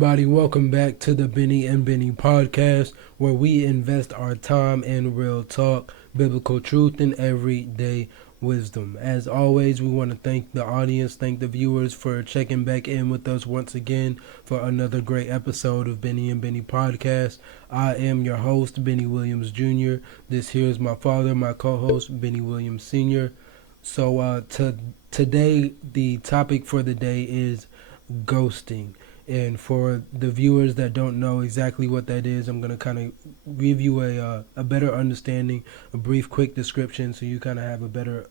everybody, welcome back to the Bennie Bennie podcast, where we invest our time in real talk, biblical truth, and everyday wisdom. As always, we want to thank the audience, thank the viewers for checking back in with us once again for another great episode of Bennie Bennie podcast. I am your host, Bennie Williams Jr. This here is my father, my co-host, Bennie Williams Sr. So today, the topic for the day is ghosting. And for the viewers that don't know exactly what that is, I'm going to kind of give you a better understanding, a brief, quick description, so you kind of have a better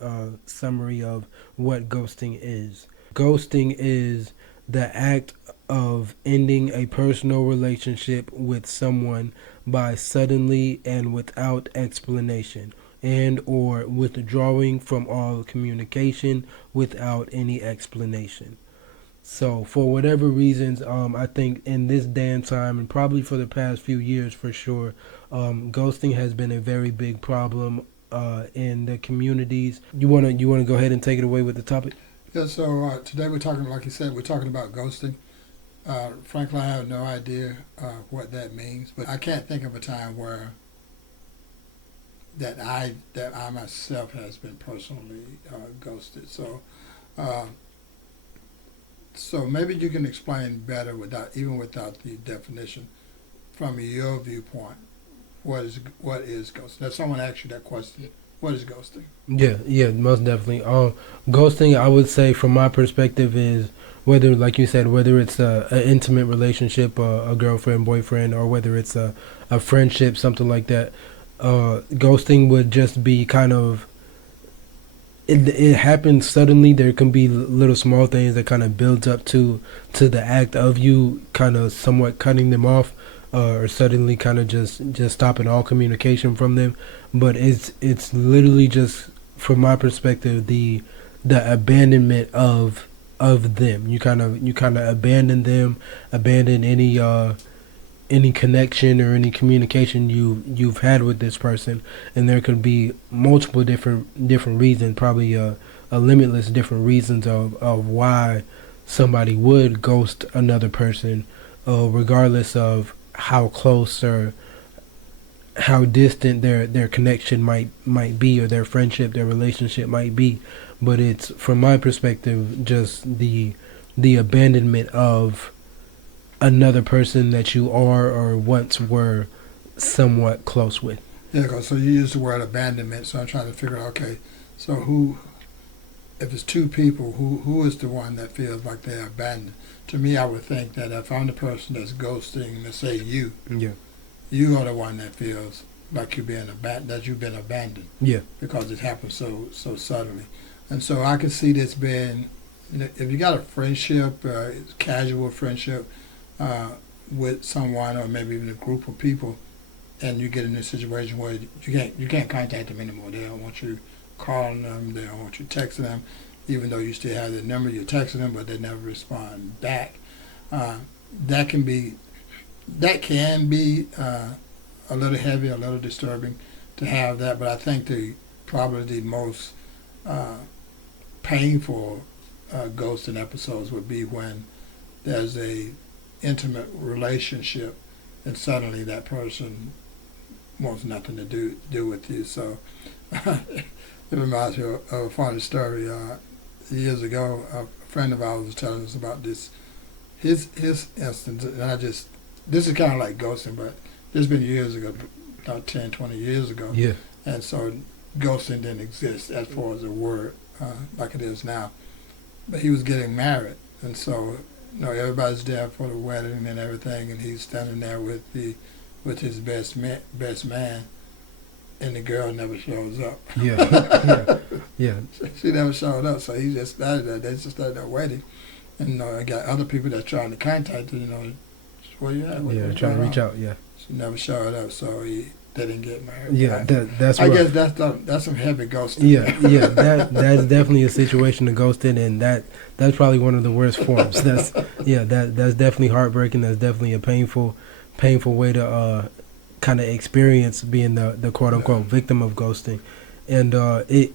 summary of what ghosting is. Ghosting is the act of ending a personal relationship with someone by suddenly and without explanation, and or withdrawing from all communication without any explanation. So for whatever reasons, I think in this day and time, and probably for the past few years for sure, ghosting has been a very big problem in the communities. You wanna go ahead and take it away with the topic? Yeah. So today we're talking, like you said, we're talking about ghosting. Frankly, I have no idea what that means, but I can't think of a time where that I myself has been personally ghosted. So maybe you can explain better without the definition from your viewpoint. What is ghosting? If someone asks you that question, what is ghosting? Yeah, most definitely. Ghosting, I would say, from my perspective, is whether, like you said, whether it's an intimate relationship, a girlfriend, boyfriend, or whether it's a friendship, something like that. Ghosting would just be kind of, it happens suddenly. There can be little small things that kind of builds up to the act of you kind of somewhat cutting them off, or suddenly kind of just stopping all communication from them. But it's literally just, from my perspective, the abandonment of them. You kind of abandon them, abandon any connection or any communication you've had with this person, and there could be multiple different reasons, probably a limitless different reasons of why somebody would ghost another person, regardless of how close or how distant their connection might be, or their friendship, their relationship might be. But it's, from my perspective, just the abandonment of another person that you are or once were somewhat close with. Yeah, so you use the word abandonment, so I'm trying to figure out, okay, so who, if it's two people, who is the one that feels like they're abandoned? To me, I would think that if I'm the person that's ghosting, let's say you, you are the one that feels like you've been abandoned. Yeah. Because it happened so suddenly. And so I could see this being, if you got a friendship, casual friendship, with someone, or maybe even a group of people, and you get in a situation where you can't contact them anymore. They don't want you calling them, they don't want you texting them, even though you still have their number. You're texting them, but they never respond back. That can be a little heavy, a little disturbing to have that. But I think probably the most painful ghosting episodes would be when there's a intimate relationship and suddenly that person wants nothing to do with you. So it reminds me of a funny story. Years ago, a friend of ours was telling us about his instance, and this is kind of like ghosting, but this has been years ago, about 10, 20 years ago. Yeah. And so ghosting didn't exist as far as a word like it is now. But he was getting married, and so everybody's there for the wedding and everything, and he's standing there with his best man, and the girl never shows up. Yeah. She never showed up, so he just started there. They just started there waiting, and I got other people that trying to contact her. Where you at? Trying to reach out. Yeah. She never showed up, so they didn't get married. Yeah, that's. I guess that's some heavy ghosting. Yeah. That's definitely a situation of ghosting, and that's probably one of the worst forms. That's definitely heartbreaking. That's definitely a painful way to kind of experience being the quote unquote victim of ghosting, and it,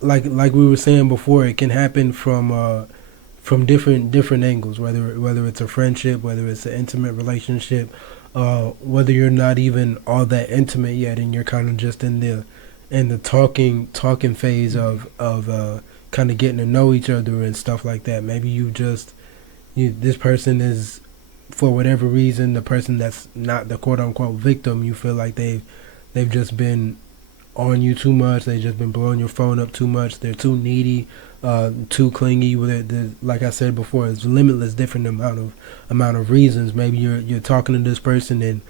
like we were saying before, it can happen from from different angles, whether it's a friendship, whether it's an intimate relationship, whether you're not even all that intimate yet, and you're kind of just in the talking phase of kind of getting to know each other and stuff like that. Maybe this person is, for whatever reason, the person that's not the quote unquote victim. You feel like they've just been on you too much. They've just been blowing your phone up too much. They're too needy, too clingy. Like I said before, it's limitless different amount of reasons. Maybe you're talking to this person, and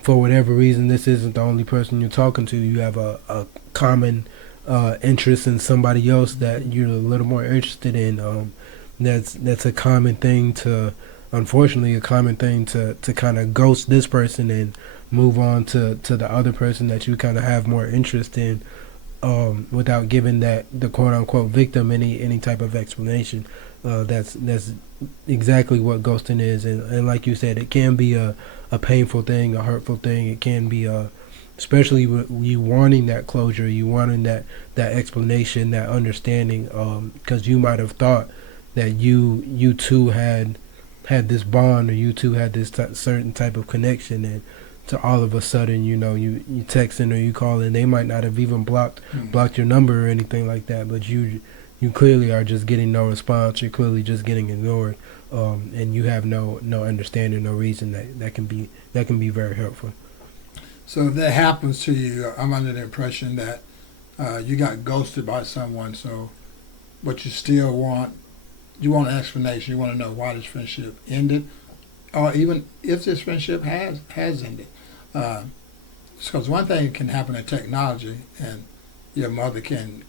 for whatever reason, this isn't the only person you're talking to. You have a common interest in somebody else that you're a little more interested in. That's a common thing to, unfortunately, a common thing to kind of ghost this person and move on to the other person that you kind of have more interest in, without giving the quote unquote victim any type of explanation. That's exactly what ghosting is, and like you said, it can be a painful thing, a hurtful thing. It can be especially you wanting that closure, you wanting that explanation, that understanding, because you might have thought that you two had this bond, or you two had this certain type of connection, and to all of a sudden, you texting or you calling, they might not have even blocked your number or anything like that, but you clearly are just getting no response. You're clearly just getting ignored, and you have no understanding, no reason that can be very hurtful. So if that happens to you, I'm under the impression that you got ghosted by someone. So, but you still want an explanation. You want to know why this friendship ended, or even if this friendship has ended. Because one thing can happen in technology, and your mother can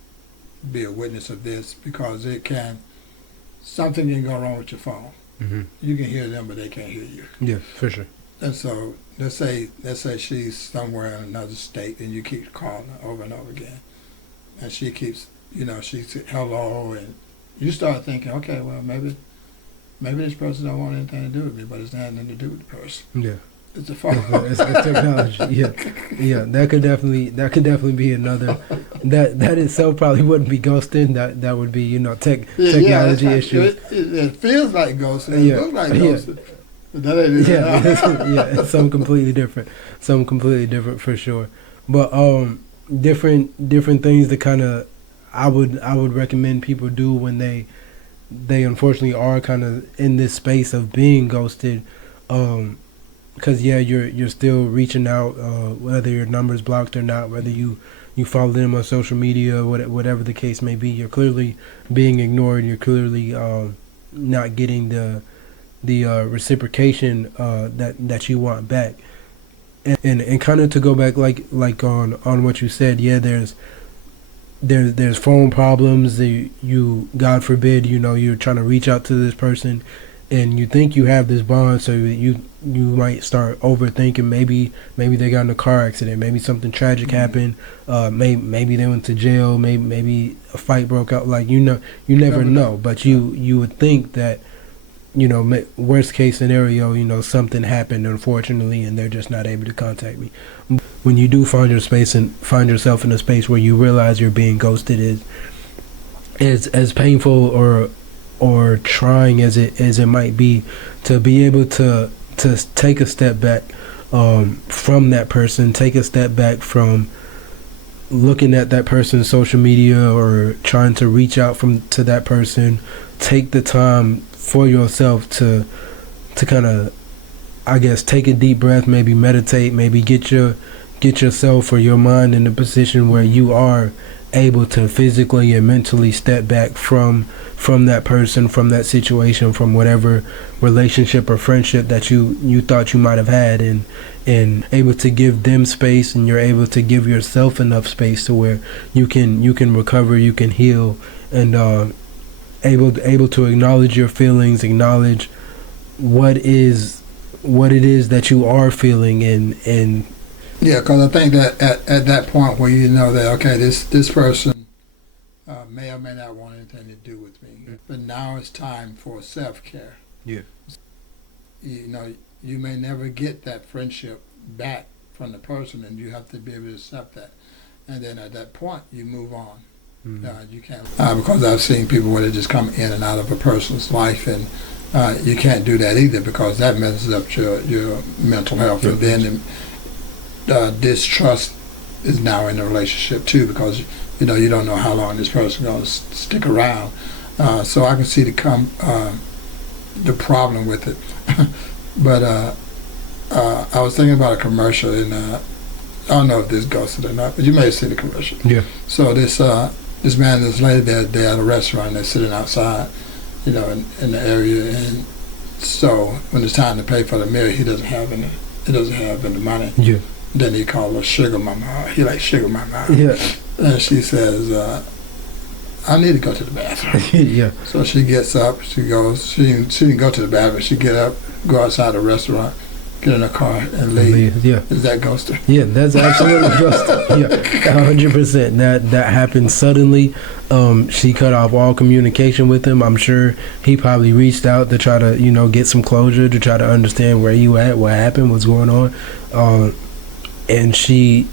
be a witness of this, because something can go wrong with your phone. Mm-hmm. You can hear them, but they can't hear you. Yeah, for sure. And so let's say she's somewhere in another state, and you keep calling her over and over again, and she keeps, she said hello, and you start thinking, okay, well, maybe this person don't want anything to do with me, but it's not nothing to do with the person. Yeah. It's the phone. It's technology. Yeah. That could definitely be another. That itself probably wouldn't be ghosting. That would be technology issues. It feels like ghosting. It looks like ghosting. But that ain't it. It's something completely different. Something completely different for sure. But different things that kind of I would recommend people do when they unfortunately are kind of in this space of being ghosted. Because you're still reaching out, whether your number's blocked or not, whether you follow them on social media, whatever the case may be, you're clearly being ignored. You're clearly not getting the reciprocation that you want back. And kind of to go back like on what you said, there's phone problems. You God forbid, you're trying to reach out to this person, and you think you have this bond, so you might start overthinking. Maybe they got in a car accident. Maybe something tragic happened. Maybe they went to jail. Maybe a fight broke out. You never know. But you would think that, worst case scenario, something happened, unfortunately, and they're just not able to contact me. When you do find yourself in a space where you realize you're being ghosted, is as painful or trying as it might be, to be able to take a step back from that person, take a step back from looking at that person's social media or trying to reach out to that person. Take the time for yourself to kind of, I guess, take a deep breath, maybe meditate, maybe get yourself or your mind in a position where you are able to physically and mentally step back from that person, from that situation, from whatever relationship or friendship that you thought you might have had, and able to give them space, and you're able to give yourself enough space to where you can recover, you can heal, and able to acknowledge your feelings, acknowledge what it is that you are feeling, and yeah, because I think that at that point where you know that, okay, this person may or may not want anything to do with me, but now it's time for self-care. Yeah. You may never get that friendship back from the person, and you have to be able to accept that. And then at that point, you move on. You can't because I've seen people where they just come in and out of a person's life, and you can't do that either because that messes up your mental health, and then distrust is now in the relationship too because you don't know how long this person is going to stick around. So I can see the problem with it. But I was thinking about a commercial, and I don't know if this ghosted or not, but you may have seen the commercial. Yeah. So this man and this lady, they're at a restaurant, they're sitting outside, in the area, and so when it's time to pay for the meal, he doesn't have any money. Yeah. Then he called her sugar mama. He like sugar mama. Yeah. And she says, I need to go to the bathroom. Yeah. So she gets up, she goes, she didn't go to the bathroom, she get up, go outside the restaurant, get in her car and leave. Yeah. Is that ghosting? Yeah, that's absolutely ghosting. Yeah, 100%. That happened suddenly. She cut off all communication with him. I'm sure he probably reached out to try to, get some closure, to try to understand where you at, what happened, what's going on. And she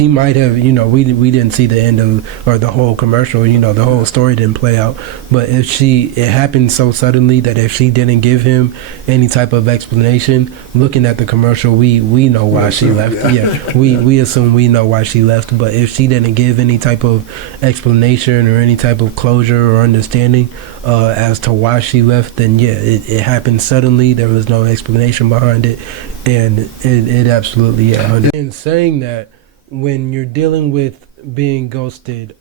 might have, we didn't see the end of, or the whole commercial, the whole story didn't play out. But it happened so suddenly that if she didn't give him any type of explanation, looking at the commercial, we know why she left. Yeah, we assume we know why she left. But if she didn't give any type of explanation or any type of closure or understanding as to why she left, then yeah, it happened suddenly. There was no explanation behind it, and it absolutely, yeah. In saying that, when you're dealing with being ghosted,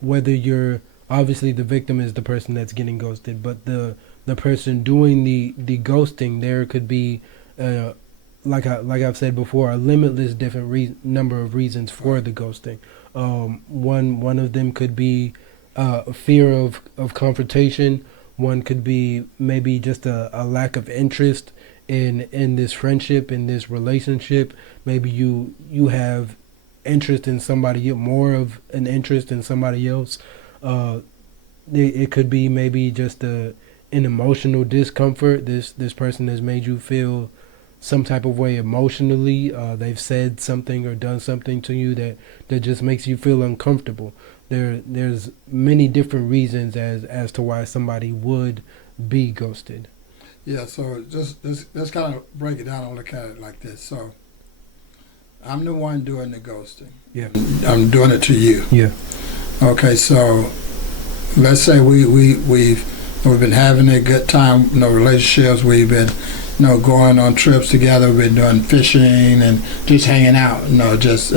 whether you're obviously the victim is the person that's getting ghosted, but the person doing the ghosting, there could be like I've said before, a limitless different number of reasons for the ghosting. One of them could be fear of confrontation. One could be maybe just a lack of interest in this friendship, in this relationship. Maybe you have interest in somebody, more of an interest in somebody else. It could be maybe just an emotional discomfort. This person has made you feel some type of way emotionally. They've said something or done something to you that just makes you feel uncomfortable. There's many different reasons as to why somebody would be ghosted. Yeah, so let's kind of break it down and look at it like this. So I'm the one doing the ghosting. Yeah. I'm doing it to you. Yeah. Okay, so let's say we've been having a good time, relationships. We've been, going on trips together. We've been doing fishing and just hanging out. Just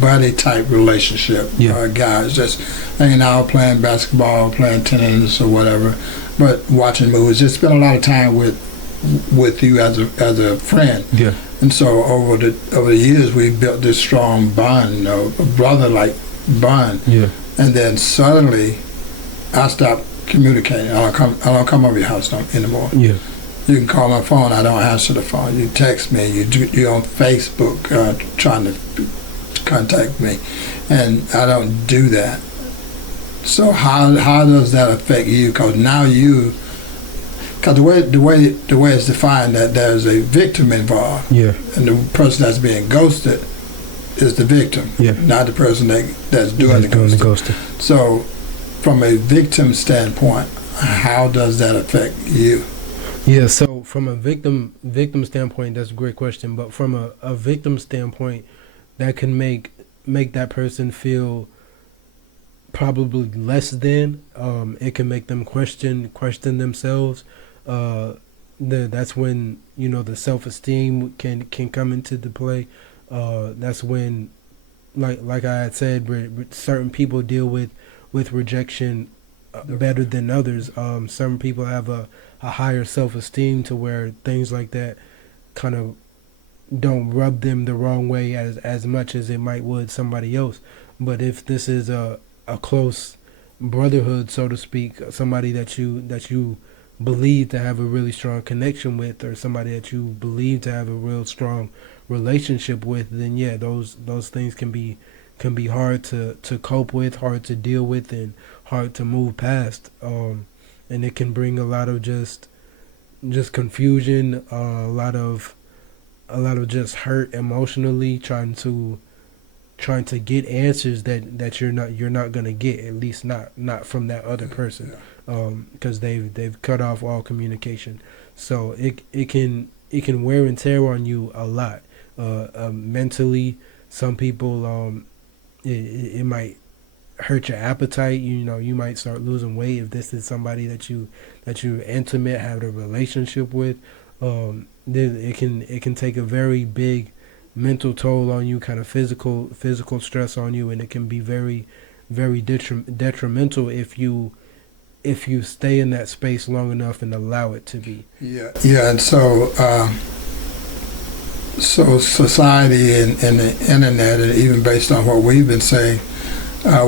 buddy type relationship. Yeah. Guys just hanging out, playing basketball, playing tennis or whatever, but watching movies. Just spend a lot of time with you as a friend. Yeah. And so over the years, we built this strong bond, a brother-like bond. Yeah. And then suddenly, I stopped communicating. I don't come over your house anymore. Yeah. You can call my phone. I don't answer the phone. You text me. You're on Facebook trying to contact me, and I don't do that. So how does that affect you? Because now because the way it's defined, that there's a victim involved. Yeah. And the person that's being ghosted is the victim. Yeah. Not the person that's doing the ghosting. So from a victim standpoint, how does that affect you? Yeah, so from a victim standpoint, that's a great question. But from a victim standpoint, that can make that person feel probably less than. It can make them question themselves. That's when the self-esteem can come into the play. That's when, like I had said, certain people deal with rejection better than others. Some people have a higher self-esteem to where things like that kind of don't rub them the wrong way as much as it might would somebody else. But if this is a close brotherhood, so to speak, somebody that you believe to have a really strong connection with, or somebody that you believe to have a real strong relationship with, then yeah, those things can be hard to cope with, hard to deal with, and hard to move past. And it can bring a lot of just confusion, a lot of just hurt emotionally, trying to trying to get answers that you're not gonna get, at least not from that other person, because they've cut off all communication. So it can wear and tear on you a lot, mentally. Some people, it might hurt your appetite. You know, you might start losing weight if this is somebody that you're intimate, have a relationship with. Then it can take a very big mental toll on you, kind of physical stress on you, and it can be very detrimental if you stay in that space long enough and allow it to be. And so society and the internet, and even based on what we've been saying,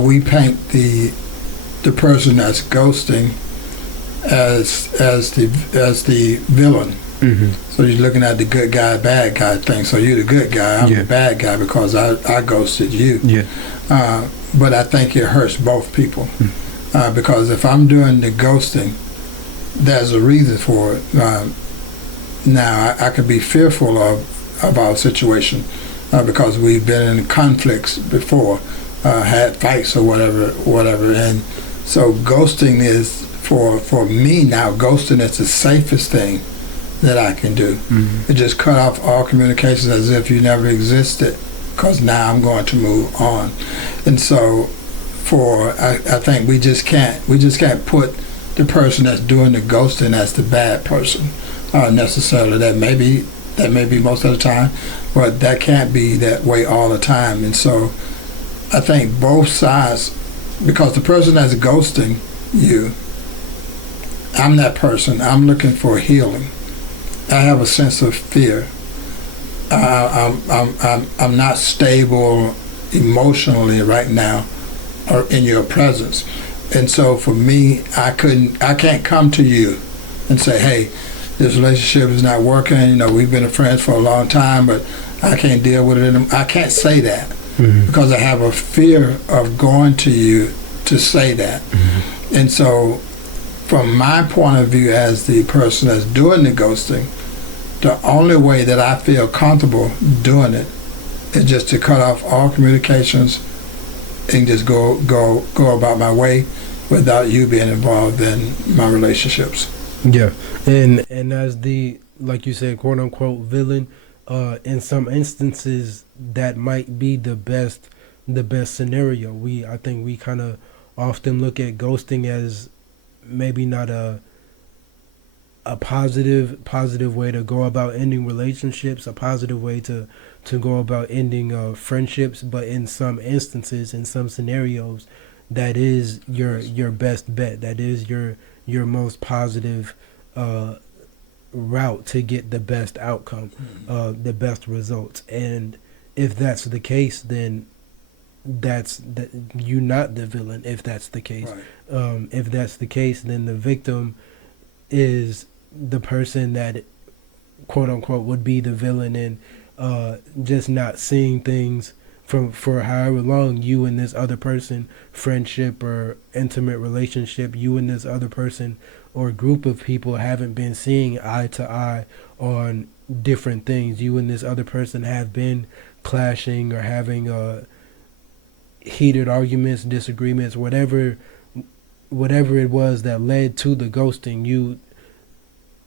we paint the person that's ghosting as the villain. Mm-hmm. So you're looking at the good guy, bad guy thing. So you're the good guy, I'm the bad guy because I ghosted you. But I think it hurts both people, because if I'm doing the ghosting, there's a reason for it. Now I could be fearful about a situation because we've been in conflicts before, had fights or whatever, and so ghosting is for me now. Ghosting is the safest thing that I can do. Mm-hmm. It just cut off all communications as if you never existed, because now I'm going to move on. And so I think we just can't put the person that's doing the ghosting as the bad person necessarily. That may be most of the time, but that can't be that way all the time. And so I think both sides, because the person that's ghosting you, I'm that person. I'm looking for healing. I have a sense of fear. I'm not stable emotionally right now, or in your presence, and so for me, I can't come to you and say, hey, this relationship is not working. You know, we've been friends for a long time, but I can't deal with it anymore. I can't say that because I have a fear of going to you to say that, and so. From my point of view as the person that's doing the ghosting, the only way that I feel comfortable doing it is just to cut off all communications and just go about my way without you being involved in my relationships. Yeah, and as the, like you said, quote unquote villain, in some instances that might be the best scenario. I think we kind of often look at ghosting as maybe not a positive way to go about ending relationships, a positive way to go about ending friendships, but in some instances, in some scenarios, that is your best bet. That is your most positive route to get the best outcome, the best results. And if that's the case, then you're not the villain. If that's the case, right. If that's the case, then the victim is the person that, quote unquote, would be the villain, and just not seeing things for however long you and this other person, friendship or intimate relationship, you and this other person or group of people haven't been seeing eye to eye on different things. You and this other person have been clashing or having heated arguments, disagreements, whatever it was that led to the ghosting.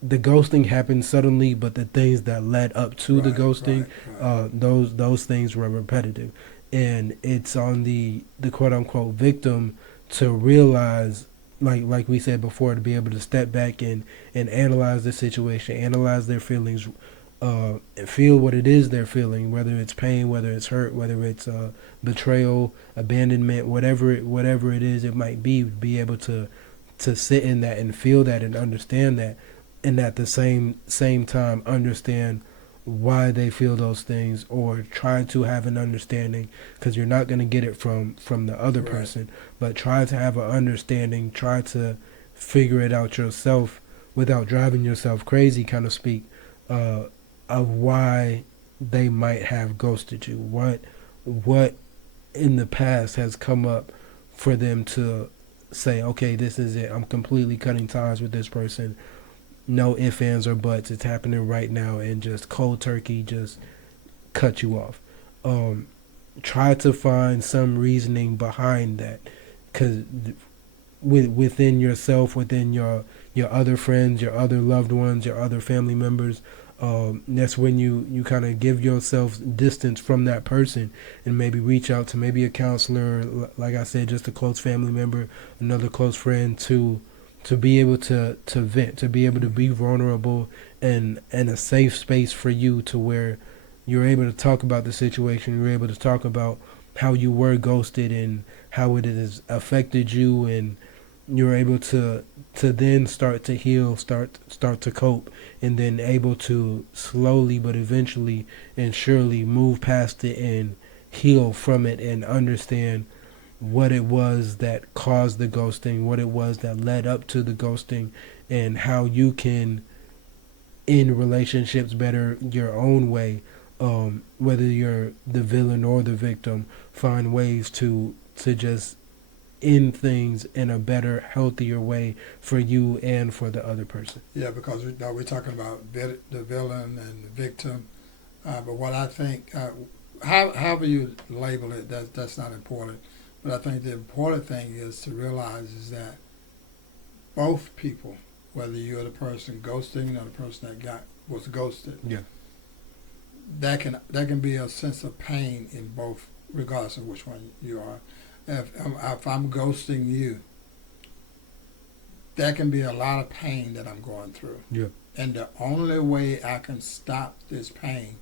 The ghosting happened suddenly, but the things that led up to the ghosting, those things were repetitive. And it's on the quote unquote victim to realize, like we said before, to be able to step back and analyze the situation, analyze their feelings, feel what it is they're feeling, whether it's pain, whether it's hurt, whether it's betrayal, abandonment, whatever it is it might be able to sit in that and feel that and understand that, and at the same time understand why they feel those things, or try to have an understanding, because you're not going to get it from the other person, but try to have an understanding, try to figure it out yourself without driving yourself crazy, kind of speak, of why they might have ghosted you. What in the past has come up for them to say, okay, this is it, I'm completely cutting ties with this person, no ifs, ands, or buts, it's happening right now, and just cold turkey just cut you off. try to find some reasoning behind that, because within yourself, within your other friends, your other loved ones, your other family members, that's when you kind of give yourself distance from that person and maybe reach out to maybe a counselor, like I said, just a close family member, another close friend, to be able to vent, to be able to be vulnerable, and a safe space for you to where you're able to talk about the situation, you're able to talk about how you were ghosted and how it has affected you, and you're able to then start to heal, start to cope, and then able to slowly but eventually and surely move past it and heal from it and understand what it was that caused the ghosting, what it was that led up to the ghosting, and how you can end relationships better your own way. Whether you're the villain or the victim, find ways to just end things in a better, healthier way for you and for the other person. Yeah, because we're talking about the villain and the victim. But what I think, however you label it, that's not important. But I think the important thing is to realize is that both people, whether you're the person ghosting or the person that was ghosted, Yeah. that can be a sense of pain in both, regardless of which one you are. If I'm ghosting you, that can be a lot of pain that I'm going through. Yeah. And the only way I can stop this pain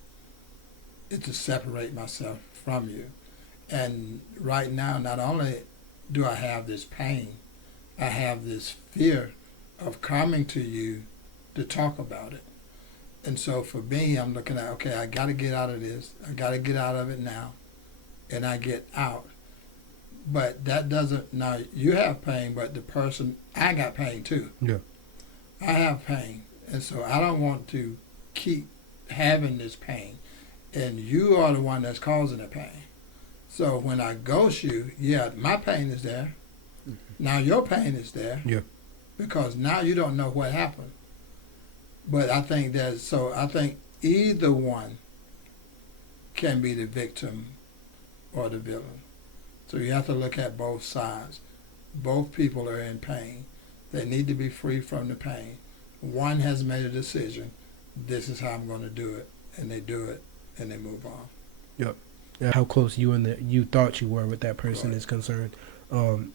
is to separate myself from you. And right now, not only do I have this pain, I have this fear of coming to you to talk about it. And so for me, I'm looking at, okay, I got to get out of this. I got to get out of it now. And I get out. But that doesn't, now you have pain, but the person, I got pain too. Yeah. I have pain. And so I don't want to keep having this pain. And you are the one that's causing the pain. So when I ghost you, yeah, my pain is there. Mm-hmm. Now your pain is there. Yeah. Because now you don't know what happened. But I think I think either one can be the victim or the villain. So you have to look at both sides. Both people are in pain. They need to be free from the pain. One has made a decision. This is how I'm going to do it. And they do it and they move on. Yep. How close you thought you were with that person Right. is concerned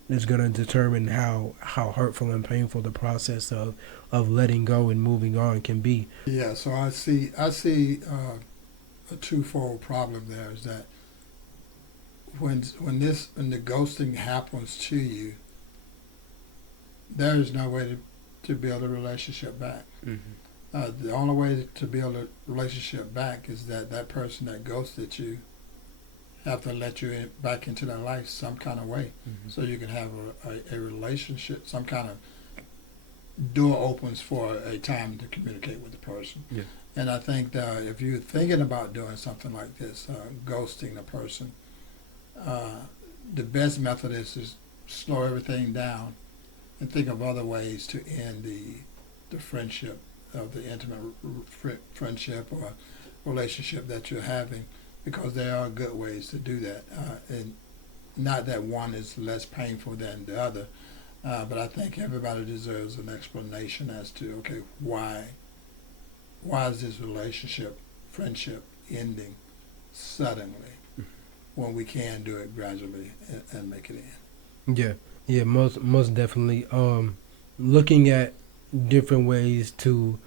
is going to determine how hurtful and painful the process of letting go and moving on can be. Yeah, so I see a twofold problem there is that when the ghosting happens to you, there is no way to build a relationship back. Mm-hmm. The only way to build a relationship back is that person that ghosted you have to let you back into their life some kind of way, Mm-hmm. so you can have a relationship, some kind of door opens for a time to communicate with the person. Yeah. And I think that if you're thinking about doing something like this, ghosting a person, the best method is to slow everything down and think of other ways to end the friendship, of the intimate friendship or relationship that you're having, because there are good ways to do that. And not that one is less painful than the other, but I think everybody deserves an explanation as to, okay, why is this relationship, friendship ending suddenly when we can do it gradually and make it end? Yeah, most definitely. Looking at different ways to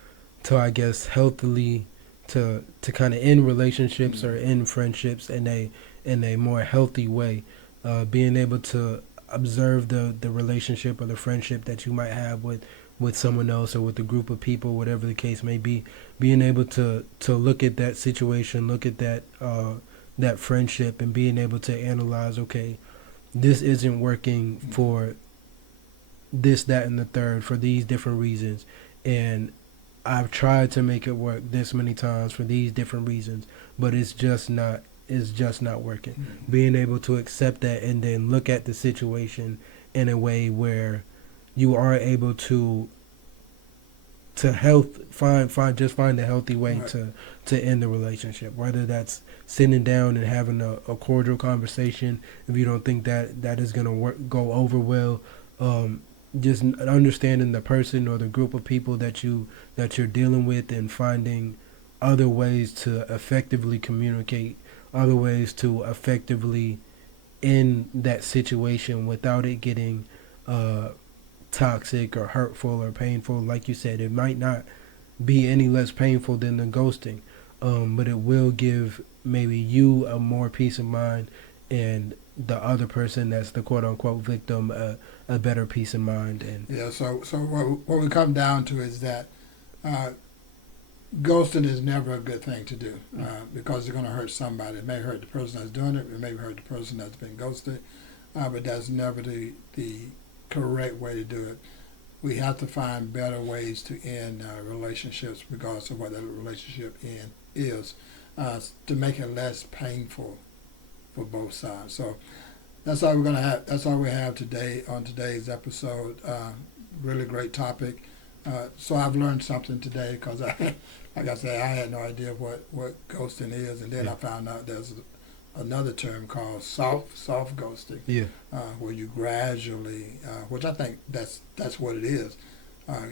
I guess healthily to kind of end relationships or end friendships in a more healthy way. Being able to observe the relationship or the friendship that you might have with someone else or with a group of people, whatever the case may be. Being able to look at that situation, look at that friendship, and being able to analyze, okay, this isn't working for this, that, and the third, for these different reasons, and I've tried to make it work this many times for these different reasons, but it's just not working. Mm-hmm. Being able to accept that and then look at the situation in a way where you are able to find a healthy way Right. to end the relationship, whether that's sitting down and having a cordial conversation. If you don't think that is going to go over well, just understanding the person or the group of people that you're dealing with, and finding other ways to effectively communicate, other ways to effectively end that situation without it getting toxic or hurtful or painful. Like you said, it might not be any less painful than the ghosting, but it will give maybe you a more peace of mind, and the other person that's the quote unquote victim a better peace of mind. And Yeah. So what we come down to is that uh, ghosting is never a good thing to do because it's going to hurt somebody. It may hurt the person that's doing it. It may hurt the person that's been ghosted, but that's never the correct way to do it. We have to find better ways to end relationships, regardless of what that relationship end is, to make it less painful for both sides. So that's all we're gonna have. That's all we have today on today's episode. Really great topic. So I've learned something today because like I said, I had no idea what ghosting is, and then I found out there's another term called soft ghosting, yeah, where you gradually, which I think that's what it is.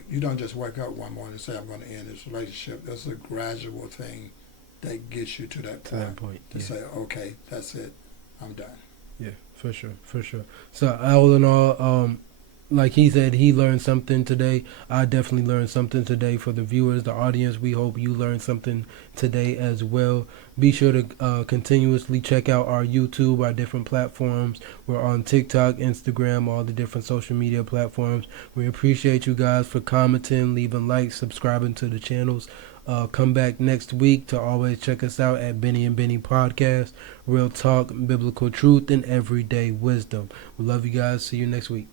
You don't just wake up one morning and say I'm going to end this relationship. It's a gradual thing that gets you to that point to yeah. say, okay, that's it, I'm done. Yeah, for sure. So all in all, like he said, he learned something today. I definitely learned something today. For the viewers, the audience, we hope you learned something today as well. Be sure to continuously check out our YouTube, our different platforms. We're on TikTok, Instagram, all the different social media platforms. We appreciate you guys for commenting, leaving likes, subscribing to the channels. Come back next week to always check us out at Bennie and Bennie Podcast. Real talk, biblical truth, and everyday wisdom. We love you guys. See you next week.